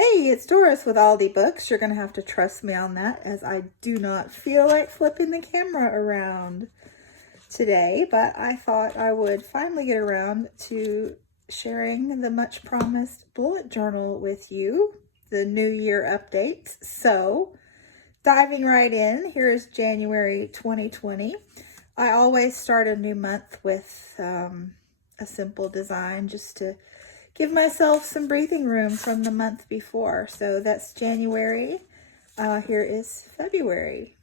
Hey, it's Doris with Aldi Books. You're going to have to trust me on that as I do not feel like flipping the camera around today, but I thought I would finally get around to sharing the much promised bullet journal with you, the New Year updates. So, diving right in, here is January 2020. I always start a new month with a simple design just to give myself some breathing room from the month before. So that's January. Here is February.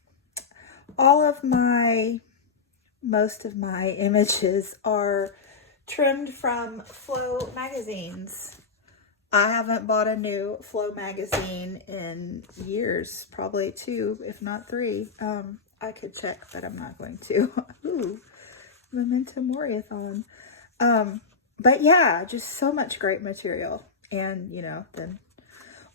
Most of my images are trimmed from Flow magazines. I haven't bought a new Flow magazine in years, probably 2, if not 3. I could check, but I'm not going to. Ooh, Memento Moriathon. But yeah, just so much great material. And, then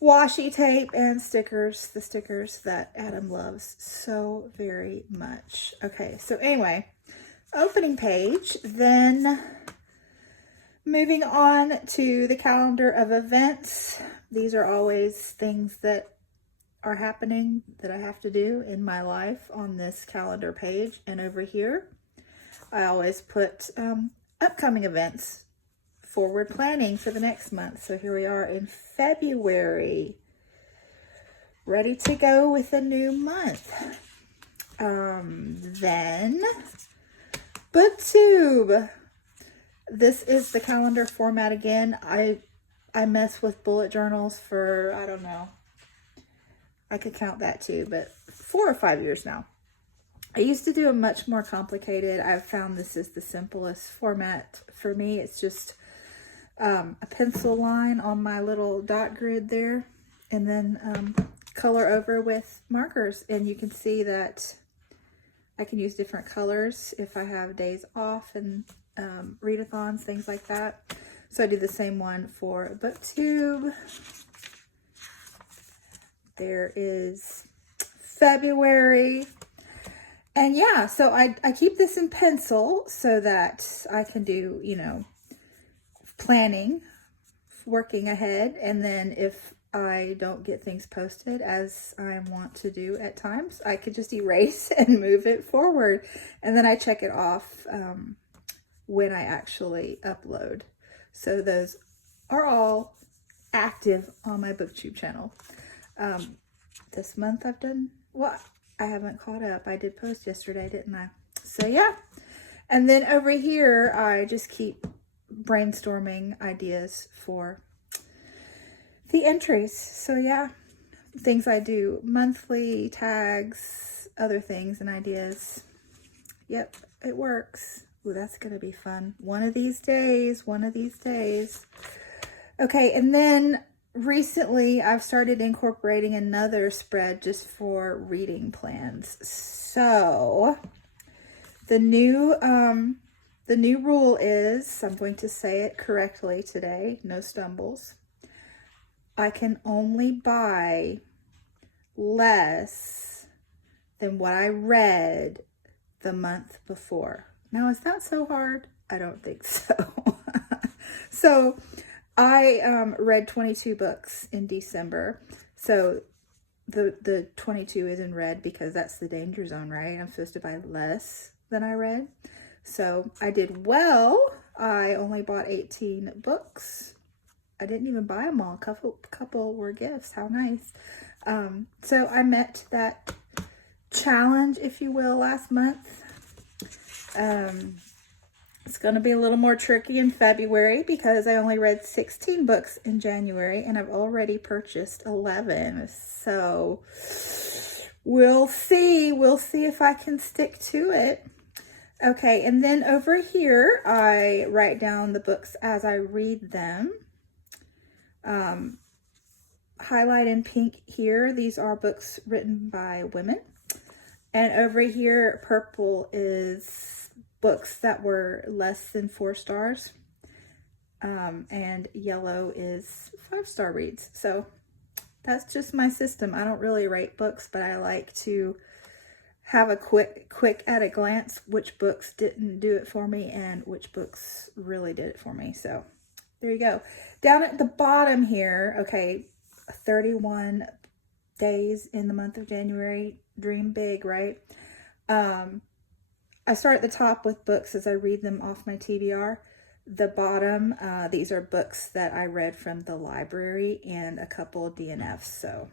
washi tape and stickers, the stickers that Adam loves so very much. Okay, so anyway, opening page, then moving on to the calendar of events. These are always things that are happening that I have to do in my life on this calendar page. And over here, I always put upcoming events, forward planning for the next month. So here we are in February, ready to go with a new month. Then BookTube. This is the calendar format again. I mess with bullet journals for, I don't know, I could count that too, but 4 or 5 years now. I used to do a much more complicated. I've found this is the simplest format for me. It's just a pencil line on my little dot grid there, and then color over with markers. And you can see that I can use different colors if I have days off and readathons, things like that. So I do the same one for BookTube. There is February. And yeah, so I keep this in pencil so that I can do, planning, working ahead. And then if I don't get things posted as I want to do at times, I could just erase and move it forward. And then I check it off when I actually upload. So those are all active on my BookTube channel. This month I've done what? I haven't caught up. I did post yesterday, didn't I? So yeah. And then over here, I just keep brainstorming ideas for the entries. So yeah, things I do monthly, tags, other things and ideas. Yep, it works. Ooh, that's going to be fun. One of these days. Okay, and then recently I've started incorporating another spread just for reading plans. So the new rule is, I'm going to say it correctly today, no stumbles. I can only buy less than what I read the month before. Now, is that so hard? I don't think so. So I read 22 books in December. So the 22 is in red because that's the danger zone, right? I'm supposed to buy less than I read. So I did well. I only bought 18 books. I didn't even buy them all. Couple were gifts. How nice. So I met that challenge, if you will, last month. It's going to be a little more tricky in February because I only read 16 books in January and I've already purchased 11. So we'll see if I can stick to it. Okay, and then over here, I write down the books as I read them. Highlight in pink here, these are books written by women. And over here, purple is books that were less than 4 stars. And yellow is 5-star reads. So that's just my system. I don't really rate books, but I like to have a quick at a glance which books didn't do it for me and which books really did it for me. So there you go. Down at the bottom here, okay, 31 days in the month of January. Dream big, right? I start at the top with books as I read them off my TBR. The bottom, these are books that I read from the library and a couple of DNFs. So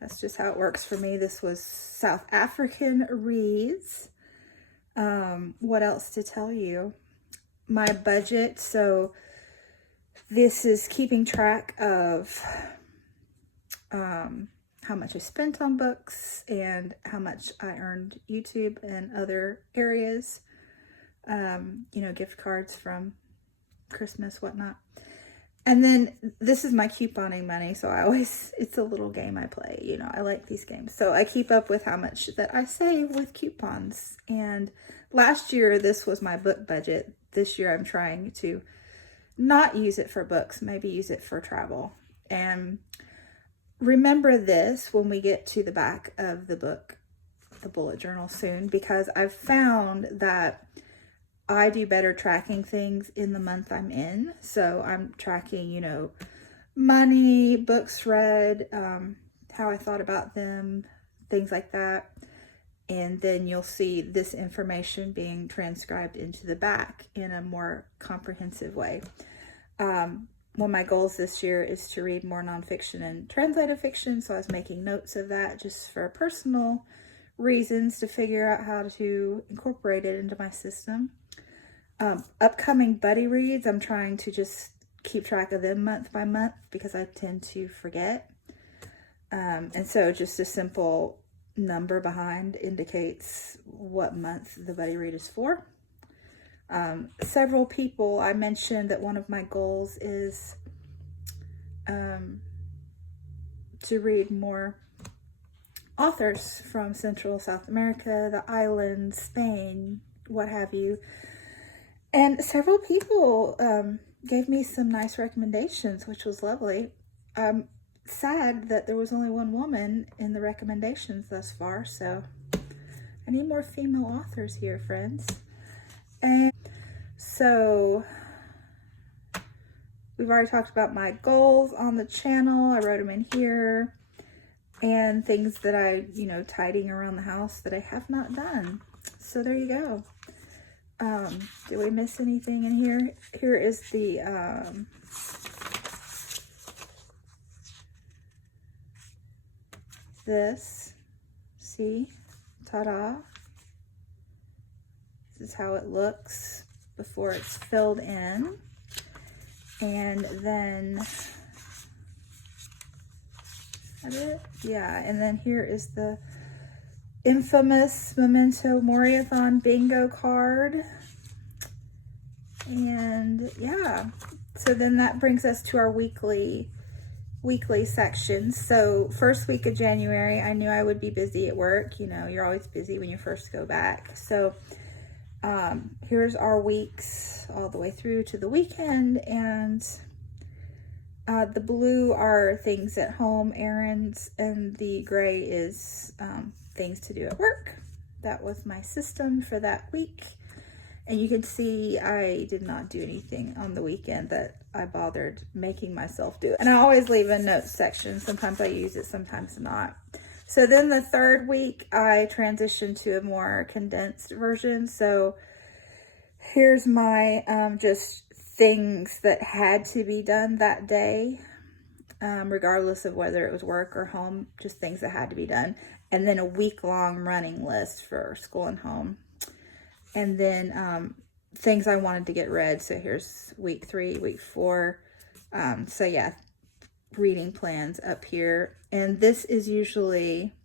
that's just how it works for me. This was South African reads. What else to tell you? My budget. So this is keeping track of how much I spent on books and how much I earned YouTube and other areas. You know, gift cards from Christmas, whatnot. And then this is my couponing money. So it's a little game I play. You know, I like these games. So I keep up with how much that I save with coupons. And last year, this was my book budget. This year, I'm trying to not use it for books, maybe use it for travel. And remember this when we get to the back of the book, the bullet journal soon, because I've found that I do better tracking things in the month I'm in. So I'm tracking, you know, money, books read, how I thought about them, things like that. And then you'll see this information being transcribed into the back in a more comprehensive way. One of my goals this year is to read more nonfiction and translated fiction. So I was making notes of that just for personal reasons to figure out how to incorporate it into my system. Upcoming buddy reads, I'm trying to just keep track of them month by month because I tend to forget. And so just a simple number behind indicates what month the buddy read is for. Several people, I mentioned that one of my goals is to read more authors from Central South America, the islands, Spain, what have you. And several people gave me some nice recommendations, which was lovely. I'm sad that there was only one woman in the recommendations thus far, so I need more female authors here, friends. And so we've already talked about my goals on the channel. I wrote them in here. And things that I, you know, tidying around the house that I have not done. So there you go. Did we miss anything in here? Here is the this. See? Ta-da. This is how it looks before it's filled in. And then yeah, and then here is the infamous Memento Moriathon bingo card. And yeah, so then that brings us to our weekly sections. So first week of January, I knew I would be busy at work. You know, you're always busy when you first go back. So here's our weeks all the way through to the weekend. And the blue are things at home, errands, and the gray is things to do at work. That was my system for that week. And you can see I did not do anything on the weekend that I bothered making myself do. And I always leave a notes section. Sometimes I use it, sometimes not. So then the third week, I transitioned to a more condensed version. So here's my just things that had to be done that day, regardless of whether it was work or home, just things that had to be done. And then a week-long running list for school and home. And then things I wanted to get read. So here's week 3, week 4. So yeah, reading plans up here. And this is usually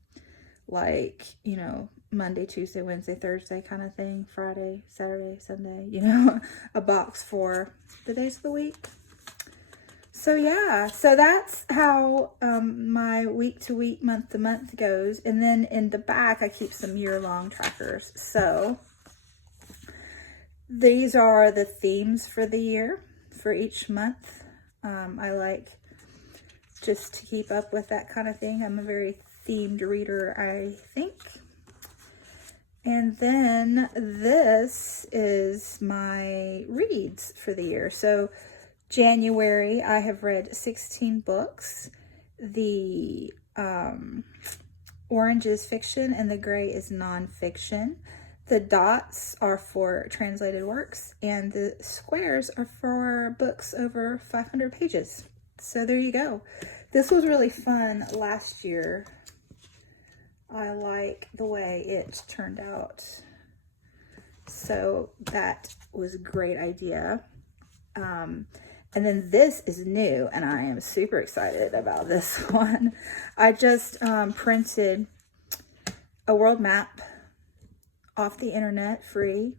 like, you know, Monday, Tuesday, Wednesday, Thursday kind of thing. Friday, Saturday, Sunday, you know, a box for the days of the week. So yeah, so that's how my week to week, month to month goes. And then in the back, I keep some year-long trackers. So these are the themes for the year, for each month. I like just to keep up with that kind of thing. I'm a very themed reader, I think. And then this is my reads for the year. So January, I have read 16 books. The orange is fiction and the gray is nonfiction. The dots are for translated works and the squares are for books over 500 pages. So there you go. This was really fun last year. I like the way it turned out. So that was a great idea. And then this is new, and I am super excited about this one. I just printed a world map off the internet, free.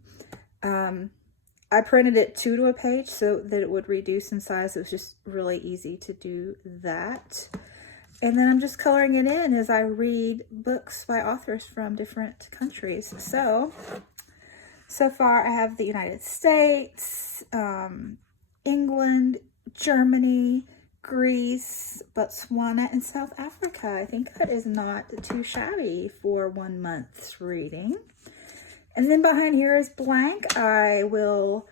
I printed it 2 to a page so that it would reduce in size. It was just really easy to do that. And then I'm just coloring it in as I read books by authors from different countries. So far I have the United States, England, Germany, Greece, Botswana, and South Africa. I think that is not too shabby for 1 month's reading. And then behind here is blank. I will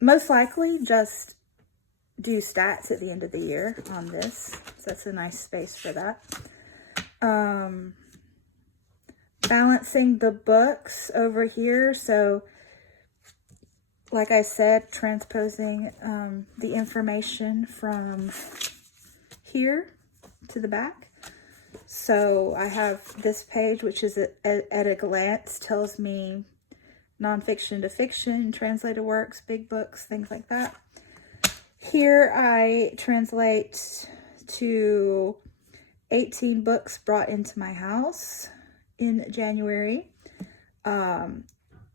most likely just do stats at the end of the year on this. So that's a nice space for that. Balancing the books over here. So like I said, transposing the information from here to the back. So I have this page, which is at a glance, tells me nonfiction to fiction, translated works, big books, things like that. Here I translate to 18 books brought into my house in January.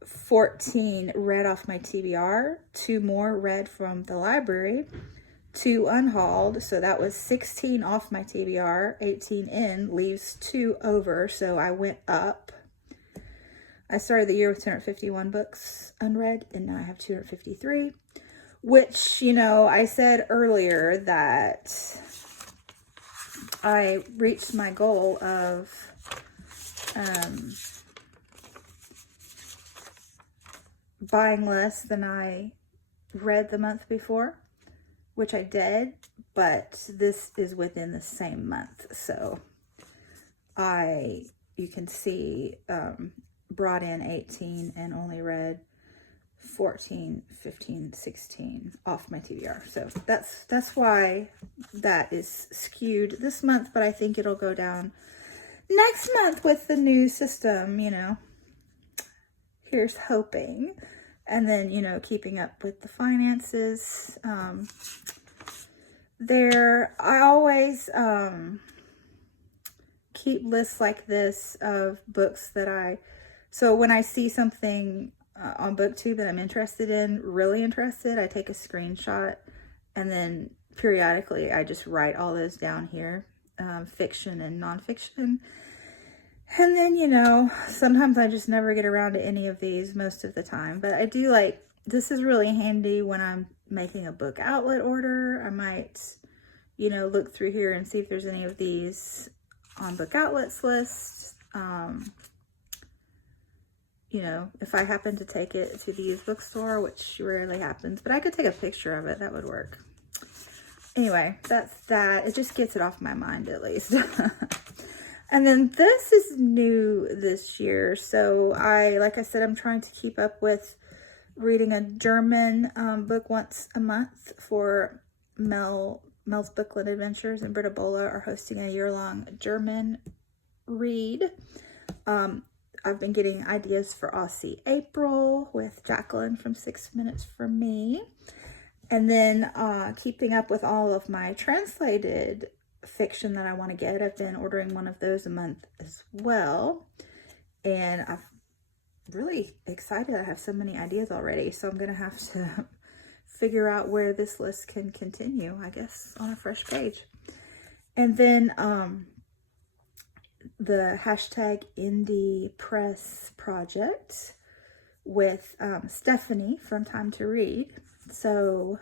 14 read off my TBR, 2 more read from the library, 2 unhauled, so that was 16 off my TBR, 18 in, leaves 2 over, so I went up. I started the year with 251 books unread, and now I have 253, which, you know, I said earlier that I reached my goal of buying less than I read the month before, which I did, but this is within the same month. So you can see, brought in 18 and only read 14, 15, 16 off my TBR. So that's why that is skewed this month, but I think it'll go down next month with the new system, you know. Here's hoping. And then, you know, keeping up with the finances. I always keep lists like this of books that so when I see something on BookTube that I'm interested in, really interested, I take a screenshot, and then periodically I just write all those down here, fiction and nonfiction. And then, you know, sometimes I just never get around to any of these most of the time. But I do this is really handy when I'm making a book outlet order. I might, you know, look through here and see if there's any of these on book outlets list. You know, if I happen to take it to the used bookstore, which rarely happens, but I could take a picture of it. That would work. Anyway, that's that. It just gets it off my mind at least. And then this is new this year. So like I said, I'm trying to keep up with reading a German book once a month for Mel's Booklet Adventures, and Britta Bola are hosting a year-long German read. I've been getting ideas for Aussie April with Jacqueline from 6 Minutes for Me. And then keeping up with all of my translated fiction that I want to get. I've been ordering one of those a month as well. And I'm really excited. I have so many ideas already. So I'm going to have to figure out where this list can continue, I guess, on a fresh page. And then the hashtag Indie Press Project with Stephanie from Time to Read. So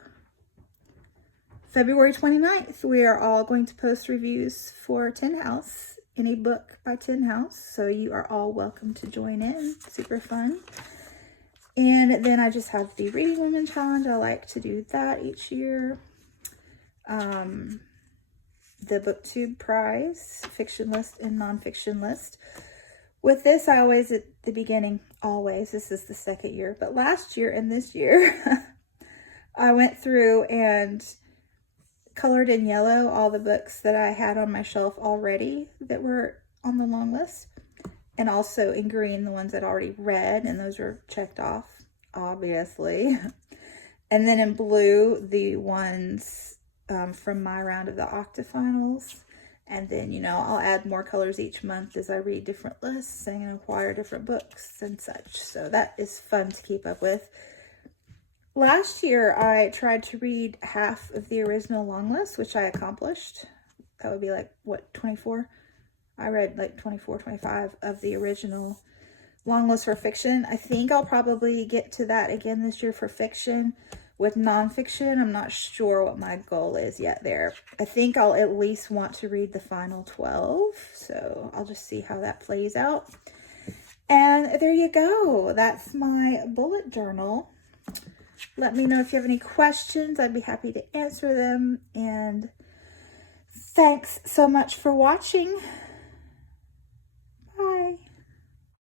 February 29th, we are all going to post reviews for Tin House, any book by Tin House. So you are all welcome to join in. Super fun. And then I just have the Reading Women Challenge. I like to do that each year. the BookTube prize, fiction list and nonfiction list. With this, I always, at the beginning, always, this is the second year, but last year and this year, I went through and colored in yellow all the books that I had on my shelf already that were on the long list, and also in green the ones I'd already read, and those were checked off, obviously. And then in blue, the ones from my round of the octafinals. And then, you know, I'll add more colors each month as I read different lists and acquire different books and such. So that is fun to keep up with. Last year, I tried to read half of the original long list, which I accomplished. That would be like, what, 24? I read like 24, 25 of the original long list for fiction. I think I'll probably get to that again this year for fiction. With nonfiction, I'm not sure what my goal is yet there. I think I'll at least want to read the final 12. So I'll just see how that plays out. And there you go. That's my bullet journal. Let me know if you have any questions. I'd be happy to answer them. And thanks so much for watching.